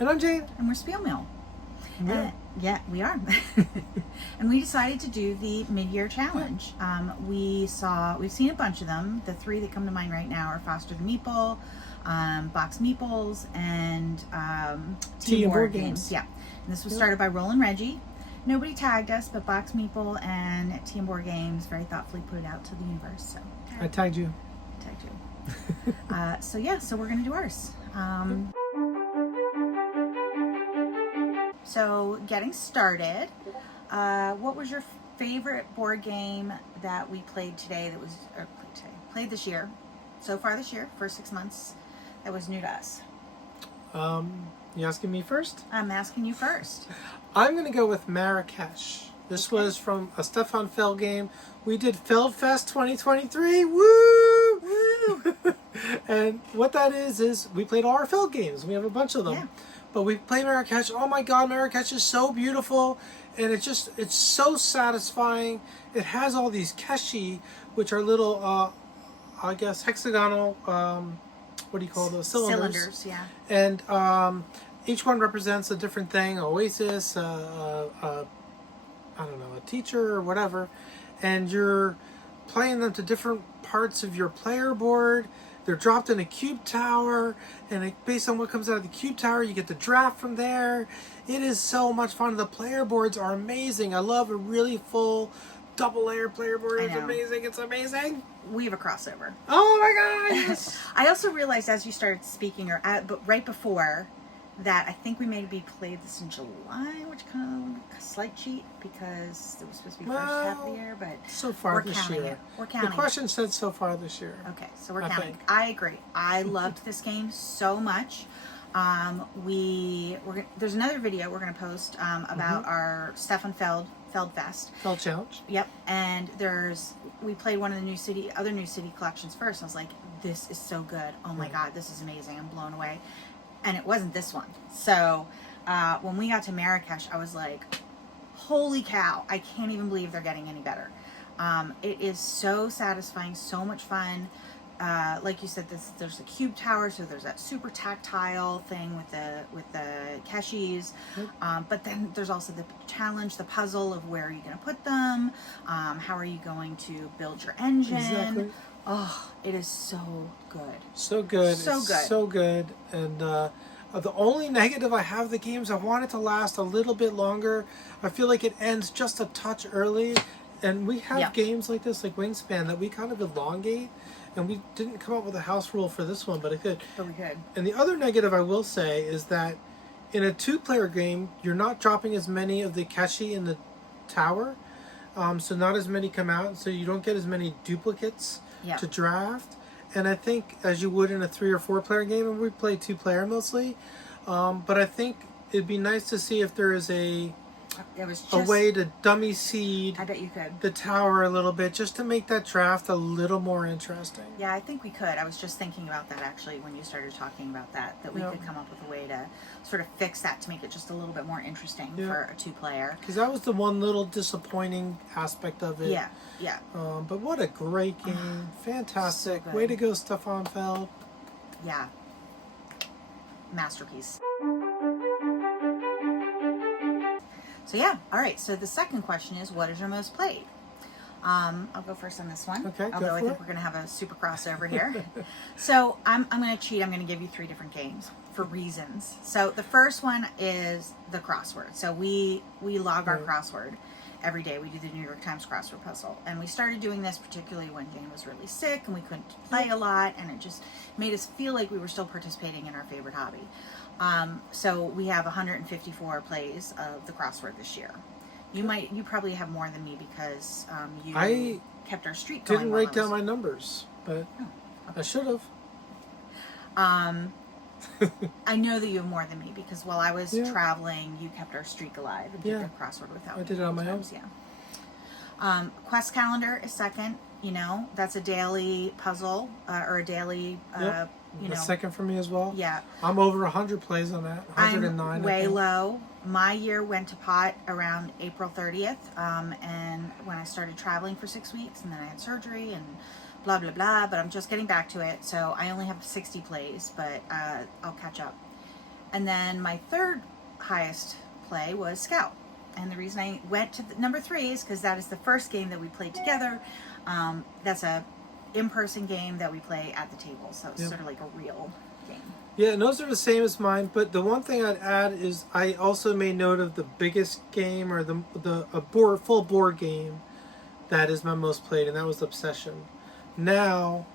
And I'm Jane. And we're SpielMill. Yeah. Yeah, we are. And we decided to do the mid-year challenge. We've seen a bunch of them. The three that come to mind right now are Foster the Meeple, Box Meeples, and Tea and Board Games. Yeah. And this was started by Roll and Reggie. Nobody tagged us, but Box Meeple and Tea and Board Games very thoughtfully put it out to the universe. So I tagged you. Tagged you. So we're gonna do ours. So getting started, what was your favorite board game that we played today played this year, so far this year, first 6 months, that was new to us? You asking me first? I'm asking you first. I'm going to go with Marrakesh. This was from a Stefan Feld game. We did Feld Fest 2023. Woo! Woo! And what that is we played all our Feld games. We have a bunch of them. Yeah. But we play Marrakesh. Oh my God, Marrakesh is so beautiful. And it's so satisfying. It has all these keshi, which are little, I guess, hexagonal, what do you call those? Cylinders. Yeah. And each one represents a different thing. Oasis, I don't know, a teacher or whatever. And you're playing them to different parts of your player board. They're dropped in a cube tower, and based on what comes out of the cube tower, you get the draft from there. It is so much fun. The player boards are amazing. I love a really full double-layer player board. It's amazing. It's amazing. We have a crossover. Oh my God! Yes. I also realized as you started speaking, but right before that, I think we maybe played this in July, which kind of a slight cheat because it was supposed to be first half of the year, but so far we're this there's year. We're counting. The question said so far this year. Okay, so we're counting. I agree. I loved this game so much. There's another video we're going to post about our Stefan Feld Fest. Feld Challenge. Yep. And we played one of the other new city collections first. I was like, this is so good. Oh my God, this is amazing. I'm blown away. And it wasn't this one. So when we got to Marrakesh, I was like, holy cow, I can't even believe they're getting any better. It is so satisfying, so much fun. Like you said, there's a cube tower, so there's that super tactile thing with the keshis. But then there's also the challenge, the puzzle of where are you going to put them? How are you going to build your engine? Exactly. Oh, it is so good. So good. So good. So good. And the only negative I have of the games, I want it to last a little bit longer. I feel like it ends just a touch early. And we have games like this, like Wingspan, that we kind of elongate. And we didn't come up with a house rule for this one, but it could. But we could. And the other negative I will say is that in a two-player game, you're not dropping as many of the keshi in the tower. So not as many come out, so you don't get as many duplicates to draft. And I think as you would in a 3 or 4 player game, and we play 2-player mostly, but I think it'd be nice to see if there is a way to dummy seed I bet you could. the tower a little bit, just to make that draft a little more interesting. Yeah, I think we could. I was just thinking about that actually when you started talking about that we could come up with a way to sort of fix that to make it just a little bit more interesting for a 2-player. Because that was the one little disappointing aspect of it. Yeah. But what a great game. Fantastic. So way to go, Stefan Feld. Yeah. Masterpiece. So yeah, all right. So the second question is, what is your most played? I'll go first on this one. Okay, although I think we're going to have a super crossover here. So I'm going to cheat. I'm going to give you 3 different games for reasons. So the first one is the crossword. So we log our crossword every day. We do the New York Times crossword puzzle, and we started doing this particularly when Jane was really sick and we couldn't play a lot, and it just made us feel like we were still participating in our favorite hobby. So we have 154 plays of the crossword this year. You probably have more than me because you kept our streak going. Didn't write down my numbers, but I should have. I know that you have more than me because while I was traveling, you kept our streak alive and did the crossword without me. I did it on my own. Yeah. Quest calendar is second. That's a daily puzzle or a daily. Second for me as well. Yeah. I'm over 100 plays on that. 109. I'm way low. My year went to pot around April 30th, and when I started traveling for 6 weeks, and then I had surgery and blah blah blah. But I'm just getting back to it, so I only have 60 plays, but I'll catch up. And then my third highest play was Scout. And the reason I went to number 3 is because that is the first game that we played together. That's a in-person game that we play at the table, so it's sort of like a real game. Yeah, and those are the same as mine. But the one thing I'd add is I also made note of the biggest game, or full board game that is my most played, and that was Obsession. Now,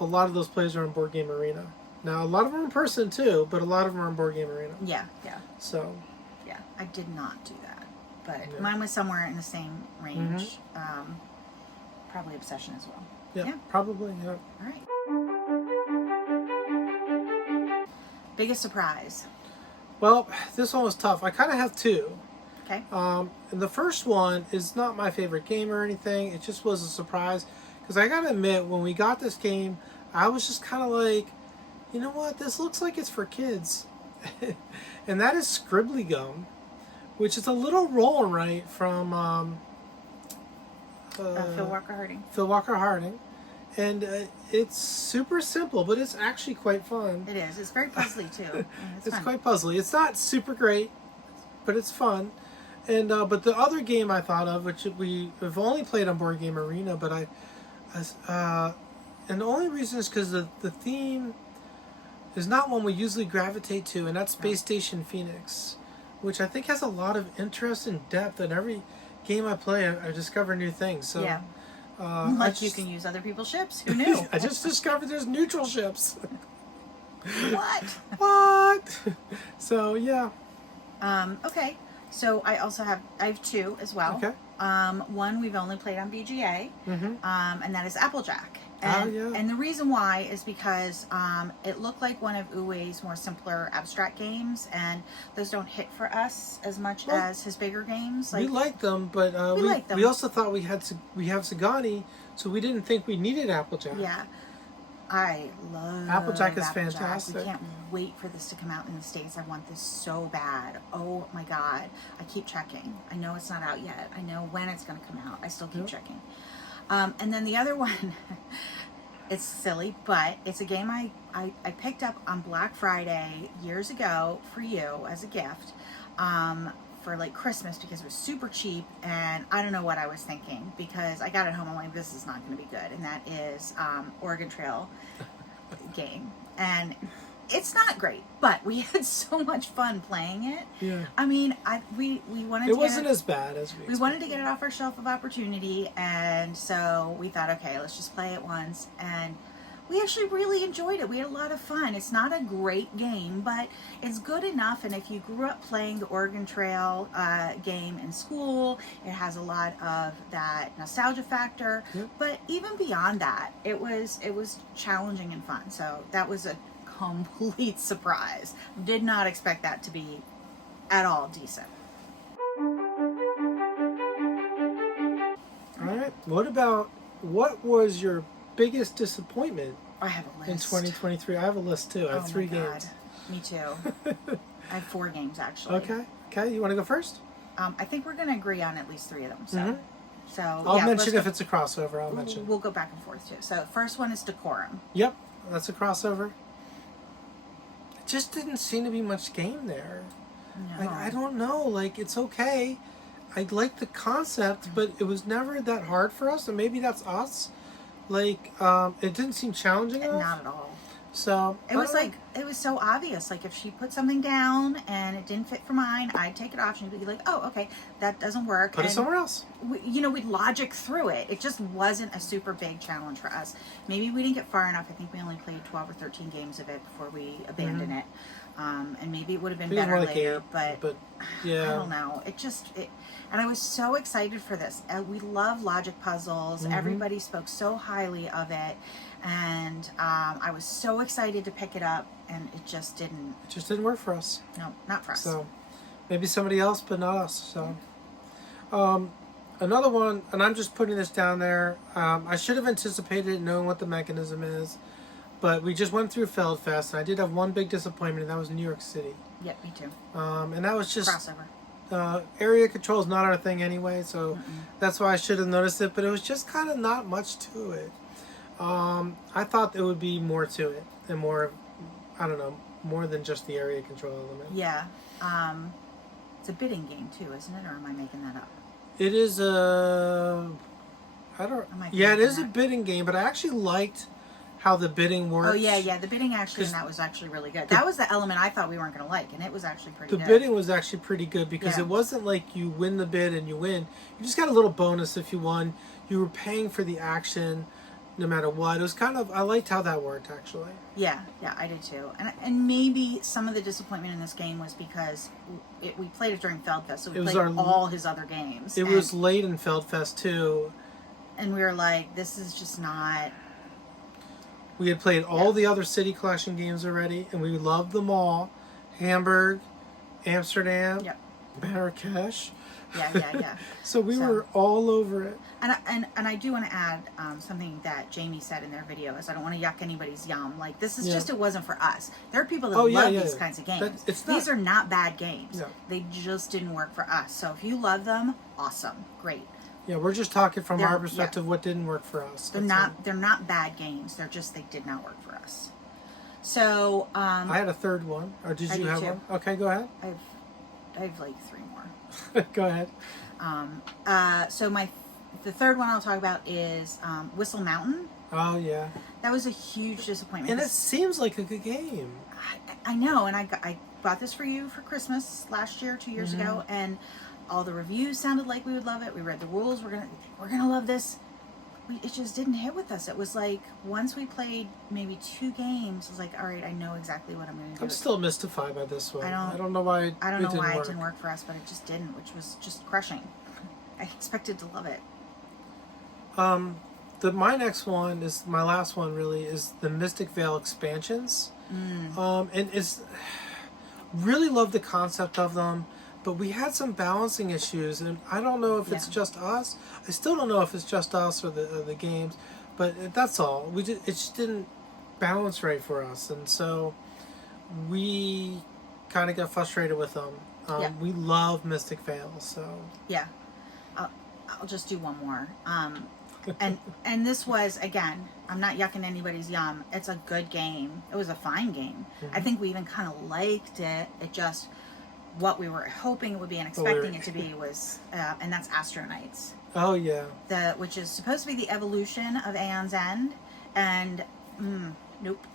a lot of those plays are on Board Game Arena. Now, a lot of them are in person too, but a lot of them are on Board Game Arena. Yeah. So. Yeah, I did not do that, but mine was somewhere in the same range. Probably Obsession as well. Yeah, probably. Yeah. All right. Biggest surprise. Well, this one was tough. I kind of have two. Okay. And the first one is not my favorite game or anything. It just was a surprise. Because I gotta admit, when we got this game, I was just kind of like, you know what? This looks like it's for kids. And that is Scribbly Gum, which is a little roll and write from Phil Walker Harding. Phil Walker Harding. And it's super simple, but it's actually quite fun. It is. It's very puzzly too. It's quite puzzly. It's not super great, but it's fun. And but the other game I thought of, which we have only played on Board Game Arena, but and the only reason is because the theme is not one we usually gravitate to, and that's Space Station Phoenix, which I think has a lot of interest and depth. And every game I play, I discover new things. So, yeah. You can use other people's ships. Who knew? I just discovered there's neutral ships. What? What? So yeah. Okay. So I have two as well. Okay. One we've only played on BGA, and that is Applejack. And, and the reason why is because it looked like one of Uwe's more simpler abstract games, and those don't hit for us as much as his bigger games. We like them, but we also thought we have Sagani, so we didn't think we needed Applejack. Yeah. I love Applejack is fantastic. We can't wait for this to come out in the States. I want this so bad. Oh my God. I keep checking. I know it's not out yet. I know when it's going to come out. I still keep checking. And then the other one, it's silly, but it's a game I picked up on Black Friday years ago for you as a gift. For like Christmas, because it was super cheap, and I don't know what I was thinking, because I got it home, I'm like, this is not going to be good, and that is Oregon Trail game, and it's not great, but we had so much fun playing it. Yeah. I mean, we wanted it wasn't as bad as we wanted to get it off our shelf of opportunity, and so we thought, okay, let's just play it once, and we actually really enjoyed it. We had a lot of fun. It's not a great game, but it's good enough. And if you grew up playing the Oregon Trail game in school, it has a lot of that nostalgia factor. Yep. But even beyond that, it was challenging and fun. So that was a complete surprise. Did not expect that to be at all decent. All right. What was your biggest disappointment? I have a list. In 2023. I have a list too. I have 3 games. Me too. I have 4 games actually. Okay. You want to go first? I think we're going to agree on at least 3 of them. So, so I'll mention if it's a crossover. I'll mention. We'll go back and forth too. So first one is Decorum. Yep, that's a crossover. It just didn't seem to be much game there. No. Like, I don't know. Like, it's okay. I like the concept, but it was never that hard for us, and maybe that's us. Like, it didn't seem challenging enough. Not at all. So it was like, it was so obvious. Like, if she put something down and it didn't fit for mine, I'd take it off. She'd be like, "Oh, okay, that doesn't work." Put it somewhere else. We'd logic through it. It just wasn't a super big challenge for us. Maybe we didn't get far enough. I think we only played 12 or 13 games of it before we abandoned it. And maybe it would have been better later, but yeah, I don't know. And I was so excited for this. We love logic puzzles. Everybody spoke so highly of it, and I was so excited to pick it up, and it just didn't. It just didn't work for us. No, not for us. So maybe somebody else, but not us. So another one, and I'm just putting this down there. I should have anticipated knowing what the mechanism is. But we just went through Feldfest, and I did have one big disappointment, and that was New York City. Yep, me too. And that was just... crossover. Area control is not our thing anyway, so that's why I should have noticed it. But it was just kind of not much to it. I thought there would be more to it, and more, I don't know, more than just the area control element. Yeah. It's a bidding game too, isn't it? Or am I making that up? It is a... I don't... Yeah, it is a bidding game, but I actually liked how the bidding works. Oh, yeah. The bidding actually, and that was actually really good. That was the element I thought we weren't going to like, and it was actually pretty good. The bidding was actually pretty good because it wasn't like you win the bid and you win. You just got a little bonus if you won. You were paying for the action no matter what. It was kind of... I liked how that worked, actually. Yeah, I did too. And maybe some of the disappointment in this game was because we played it during Feldfest, so we played all his other games. It was late in Feldfest, too. And we were like, this is just not... We had played all the other City Collection games already, and we loved them all. Hamburg, Amsterdam, Marrakesh. Yeah. So we were all over it. And I do want to add something that Jamie said in their video is I don't want to yuck anybody's yum. Like, this is just, it wasn't for us. There are people that love these kinds of games. These are not bad games. Yeah. They just didn't work for us. So if you love them, awesome. Great. Yeah, we're just talking from our perspective what didn't work for us. They're not bad games. They're just they did not work for us. So I had a third one. Or did you have one? Okay, go ahead. I have like 3 more. Go ahead. So the third one I'll talk about is Whistle Mountain. Oh yeah. That was a huge disappointment. And it seems like a good game. I know, and I bought this for you for Christmas last year, 2 years ago, and all the reviews sounded like we would love it. We read the rules. We're gonna love this. It just didn't hit with us. It was like once we played maybe 2 games, I was like, all right, I know exactly what I'm gonna do. I'm still mystified by this one. I don't know why. I don't know why it didn't work for us, but it just didn't, which was just crushing. I expected to love it. My next one is my last one. Really, is the Mystic Vale expansions. And it's really love the concept of them. But we had some balancing issues, and I don't know if it's just us. I still don't know if it's just us or the games, but that's all. It just didn't balance right for us, and so we kind of got frustrated with them. We love Mystic Vale, so I'll just do one more. And this was, again, I'm not yucking anybody's yum. It's a good game. It was a fine game. I think we even kind of liked it. It just... what we were hoping it would be and expecting it to be was, and that's Astro Knights. Oh yeah. Which is supposed to be the evolution of Aeon's End, and nope.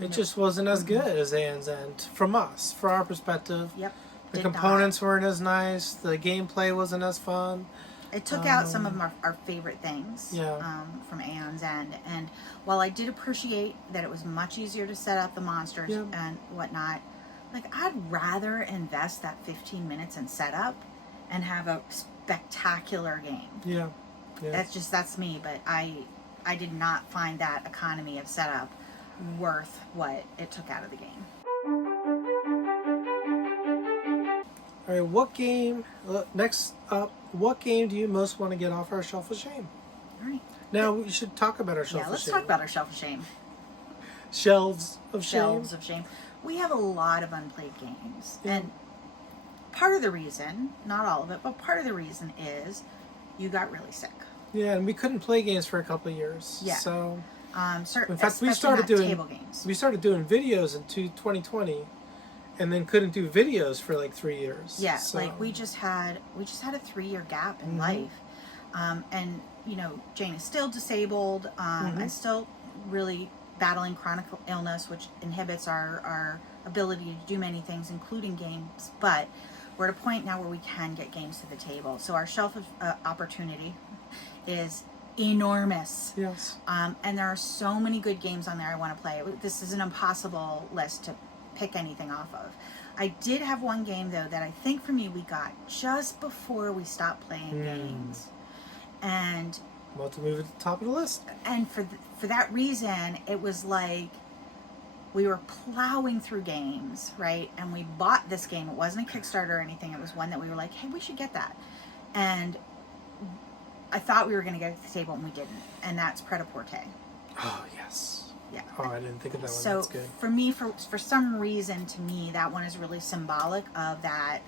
It just wasn't as good as Aeon's End from us, from our perspective. Yep. The components weren't as nice. The gameplay wasn't as fun. It took out some of our favorite things from Aeon's End, and while I did appreciate that it was much easier to set up the monsters and whatnot. Like, I'd rather invest that 15 minutes in setup and have a spectacular game. Yeah. That's me, but I did not find that economy of setup worth what it took out of the game. All right, what game, next up, what game do you most want to get off our shelf of shame? All right. Now, we should talk about our shelf of shame. Yeah, let's talk about our shelf of shame. Shelves of shame? Shelves of shame. We have a lot of unplayed games, and part of the reason, not all of it, but part of the reason is you got really sick. Yeah, and we couldn't play games for a couple of years. Yeah. So, in fact, we started doing table games. We started doing videos in 2020, and then couldn't do videos for like 3 years. Yeah, so. like we just had a 3-year gap in life, and Jane is still disabled, and still really battling chronic illness, which inhibits our ability to do many things, including games. But we're at a point now where we can get games to the table. So our shelf of opportunity is enormous. Yes. And there are so many good games on there I want to play. This is an impossible list to pick anything off of. I did have one game, though, that I think for me we got just before we stopped playing games. And... well, to move at the top of the list. And for that reason, it was like we were plowing through games, right? And we bought this game. It wasn't a Kickstarter or anything. It was one that we were like, hey, we should get that. And I thought we were going to get it to the table, and we didn't. And that's Pret-a-Porter. Oh, yes. Yeah. Oh, I didn't think of that one. So that's good. For me, for some reason, to me, that one is really symbolic of that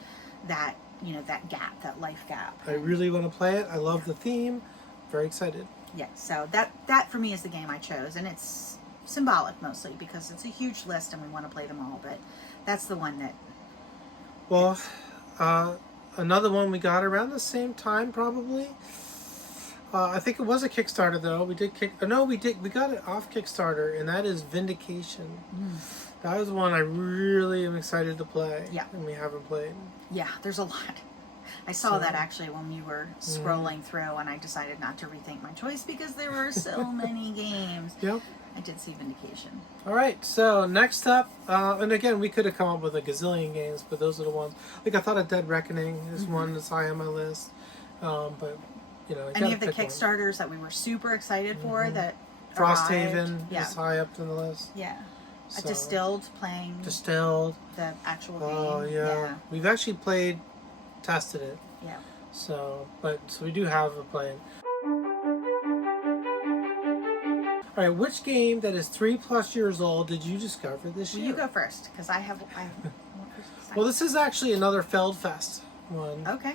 gap, that life gap. I really want to play it. I love the theme. Very excited. Yeah, so that for me is the game I chose, and it's symbolic mostly because it's a huge list and we want to play them all. But that's the one that. Well, another one we got around the same time probably. I think it was a Kickstarter though. We did we got it off Kickstarter, and that is Vindication. That was one I really am excited to play. Yeah. And we haven't played. Yeah, there's a lot. I saw that actually when you were scrolling through, and I decided not to rethink my choice because there were so many games. Yep. I did see Vindication. All right, so next up, and again, we could have come up with a gazillion games, but those are the ones. Like, I thought of Dead Reckoning is one that's high on my list. But, you know, any of the Kickstarters that we were super excited for that Frosthaven arrived. is high up on the list. Yeah. So, Distilled playing Distilled. the actual game. Oh, yeah. We've actually tested it. Yeah. So we do have a plan. All right, which game that is 3+ years old did you discover this year? You go first, because I have. Well, this is actually another Feldfest one. Okay.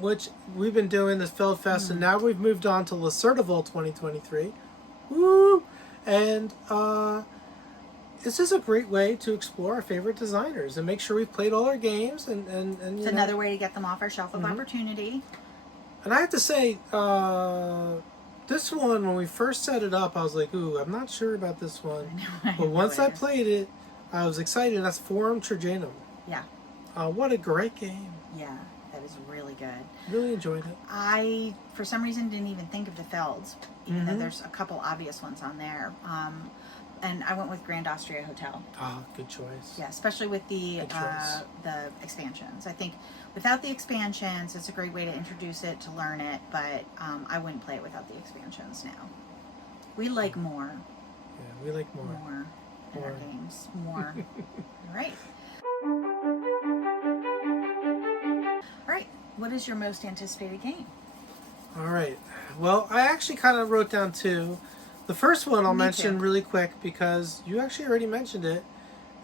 Which we've been doing this Feldfest, and now we've moved on to Lacertival 2023. Woo! And this is a great way to explore our favorite designers and make sure we've played all our games. And it's another way to get them off our shelf of opportunity. And I have to say, this one, when we first set it up, I was like, ooh, I'm not sure about this one. But once I played it, I was excited. That's Forum Trajanum. Yeah. What a great game. Yeah, that is really good. Really enjoyed it. I, for some reason, didn't even think of the Felds, even though there's a couple obvious ones on there. And I went with Grand Austria Hotel. Oh, good choice. Yeah, especially with the expansions. I think without the expansions, it's a great way to introduce it, to learn it, but I wouldn't play it without the expansions now. We like more. Yeah, we like more. More in our games. More. All right. All right. What is your most anticipated game? All right. Well, I actually kind of wrote down two. The first one I'll mention really quick because you actually already mentioned it,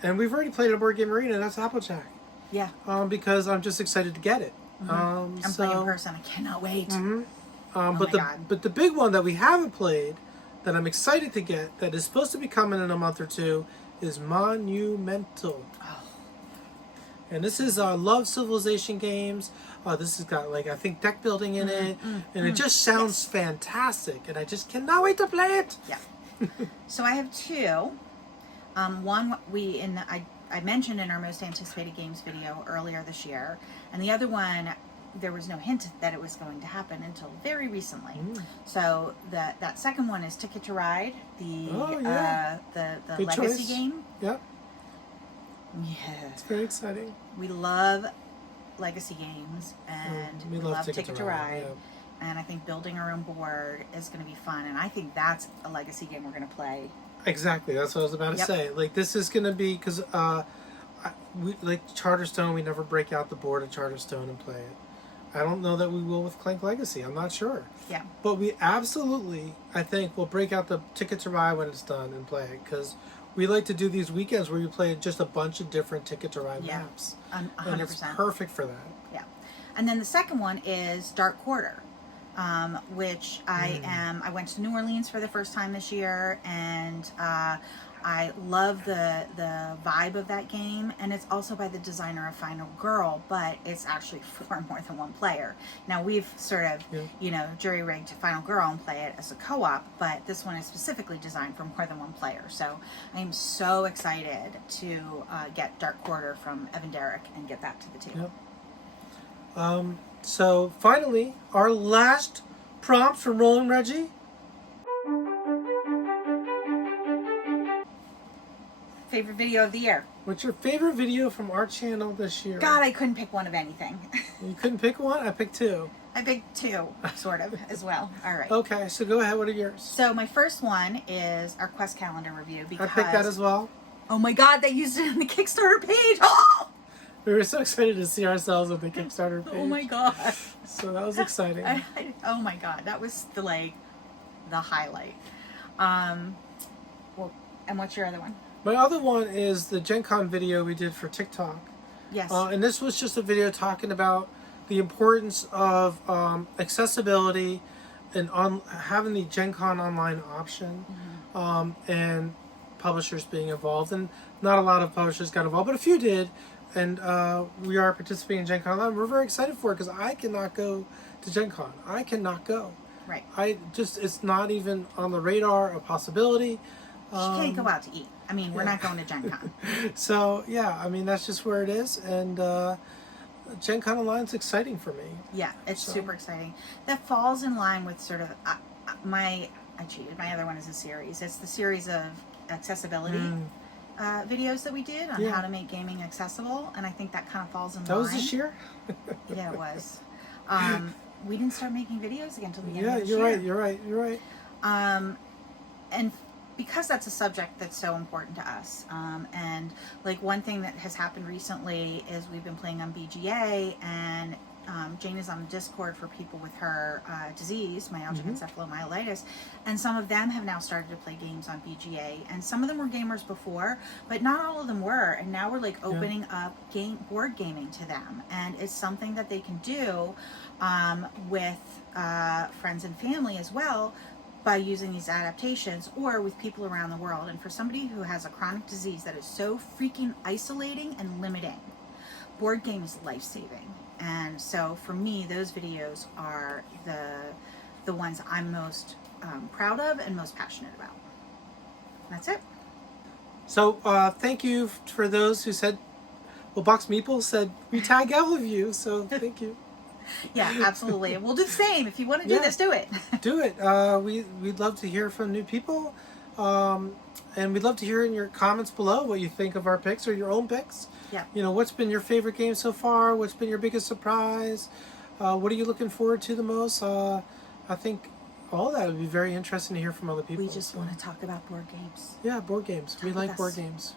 and we've already played a Board Game Arena. That's Applejack. Yeah. Because I'm just excited to get it. I'm playing in person. I cannot wait. But the big one that we haven't played, that I'm excited to get, that is supposed to be coming in a month or two, is Monumental. Oh. And this is Love Civilization games. This has got, like, I think deck building in it, and it just sounds fantastic, and I just cannot wait to play it. Yeah. So I have two. One I mentioned in our most anticipated games video earlier this year, and the other one there was no hint that it was going to happen until very recently. So that second one is Ticket to Ride, the legacy game. Yep. Yeah. It's very exciting. We love legacy games, and we love Ticket to Ride. Yeah. And I think building our own board is going to be fun, and I think that's a legacy game we're going to play. Exactly, that's what I was about to say. Like, this is going to be, because we, like Charterstone, we never break out the board of Charterstone and play it. I don't know that we will with Clank Legacy. I'm not sure. Yeah. But we absolutely, I think, will break out the Ticket to Ride when it's done and play it, because we like to do these weekends where you play just a bunch of different Ticket to Ride maps. 100%. And it's perfect for that. Yeah. And then the second one is Dark Quarter, which I went to New Orleans for the first time this year, and I love the vibe of that game, and it's also by the designer of Final Girl, but it's actually for more than one player. Now, we've sort of, jury-rigged Final Girl and play it as a co-op, but this one is specifically designed for more than one player. So I am so excited to get Dark Quarter from Evan Derrick and get that to the table. Yep. So finally, our last prompt from Roland Reggie. Favorite video of the year? What's your favorite video from our channel this year? God, I couldn't pick one of anything. You couldn't pick one? I picked two. I picked two, sort of, as well. All right. Okay, so go ahead. What are yours? So my first one is our Quest Calendar review, because I picked that as well. Oh my God, they used it on the Kickstarter page. Oh! We were so excited to see ourselves at the Kickstarter page. Oh my God. So that was exciting. Oh my God, that was the highlight. Well, and what's your other one? My other one is the Gen Con video we did for TikTok. Yes. And this was just a video talking about the importance of accessibility and having the Gen Con online option. And publishers being involved, and not a lot of publishers got involved, but a few did. And we are participating in Gen Con Online. We're very excited for it because I cannot go to Gen Con. I cannot go. Right. It's not even on the radar, a possibility. She can't go out to eat. I mean, we're not going to Gen Con. So, yeah, I mean, that's just where it is. And Gen Con Online is exciting for me. Yeah, it's super exciting. That falls in line with sort of I cheated. My other one is a series. It's the series of accessibility videos that we did on how to make gaming accessible. And I think that kind of falls in line. That was this year? Yeah, it was. We didn't start making videos again until the end of this year. You're right. And because that's a subject that's so important to us, and like one thing that has happened recently is we've been playing on BGA, and Jane is on Discord for people with her disease, myalgic encephalomyelitis, and some of them have now started to play games on BGA, and some of them were gamers before, but not all of them were, and now we're like opening up board gaming to them, and it's something that they can do with friends and family as well, by using these adaptations, or with people around the world. And for somebody who has a chronic disease that is so freaking isolating and limiting, board game is life-saving. And so for me, those videos are the ones I'm most proud of and most passionate about. That's it. So thank you for those who said, well, Box Meeple said we tag all of you, so thank you. Yeah, absolutely. And we'll do the same. If you want to do this, do it. Do it. We'd love to hear from new people. And we'd love to hear in your comments below what you think of our picks or your own picks. Yeah. You know, what's been your favorite game so far? What's been your biggest surprise? What are you looking forward to the most? I think all that would be very interesting to hear from other people. We just want to talk about board games. Yeah, board games. We like board games.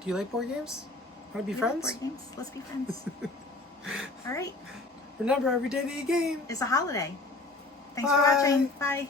Do you like board games? Want to be friends? Like board games? Let's be friends. All right. Remember, every day that you game is a holiday. Thanks Bye. for watching. Bye.